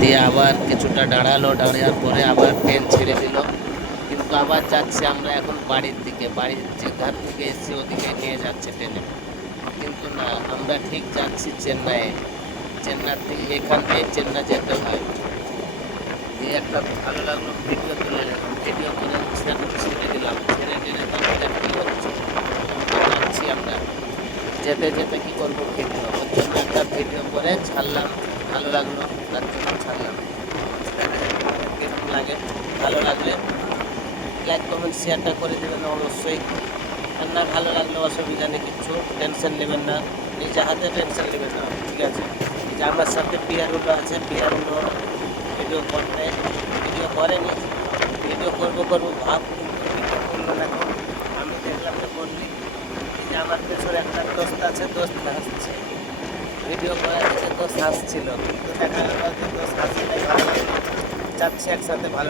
দিয়ে আবার কিছুটা দাঁড়ালো, দাঁড়ানোর পরে আবার ট্রেন ছেড়ে দিল। কিন্তু আবার যাচ্ছি আমরা এখন বাড়ির দিকে, বাড়ির যেখান থেকে এসেছি ওদিকে নিয়ে যাচ্ছে ট্রেনে। কিন্তু না, আমরা ঠিক যাচ্ছি চেন্নাইয়ে। চেন্নাই থেকে এখান থেকে চেন্নাই যেতে হয়। দিয়ে একটা ভালো লাগলো, ভিডিও তুলে নিলাম, ভিডিও করে ছেড়ে দিলাম, ছেড়ে দিলে তারপরে কী হচ্ছে যাচ্ছি আমরা, যেতে যেতে কী করবো ভিডিও, ওর জন্য একটা ভিডিও করে ছাড়লাম। ভালো লাগলো তার জন্য ছাড়লাম। কেমন লাগে, ভালো লাগলে লাইক কমেন্ট শেয়ারটা করে দেবেন অবশ্যই। আর না ভালো লাগলে অসুবিধা নেই, কিচ্ছু টেনশন নেবেন না, নিজে হাতে টেনশন নেবেন না, ঠিক আছে। যে আমার সাথে পিয়ারগুলো আছে, পিয়ারগুলো ভিডিও করতে, ভিডিও করেনি, ভিডিও করবো করবো ভাব, কিন্তু ভিডিও করলো না। এখন আমি দেখলাম যে করলি, যে আমার পেছনে একটা দোস্ত আছে, দোস্ত হাসছে, ভিডিও করে দিচ্ছে, দোস্ত হাসছিল, কিন্তু দেখা গেল যে দোস্ত হাসি নাই, ভালো যাচ্ছে একসাথে ভালো।